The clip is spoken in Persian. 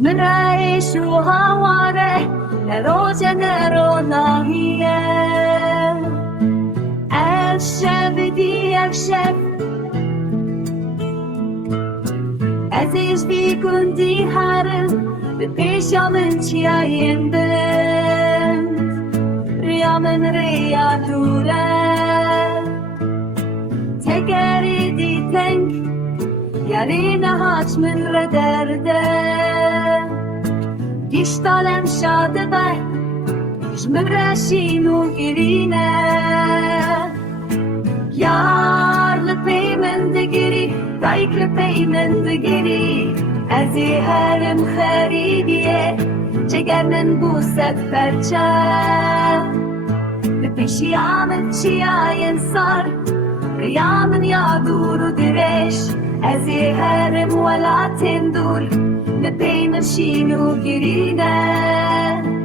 من عيش وهواره روزه نروناهیه الشب دی الشب عزیز بیکن دی هرم به پیشامن چیایم بند ریامن ریا دوره تگری دی تنگ یاری نهاج من را درده گشتالم شاده به شمرشین و گرینه یار لپی من دگیری دایک لپی من دگیری از ای هرم خریدیه چگر من بوست برچه لپیشی آمد چیاین سار قیامن یا دور و درش از ای هرم ولا تندور لپی من شین و گرینه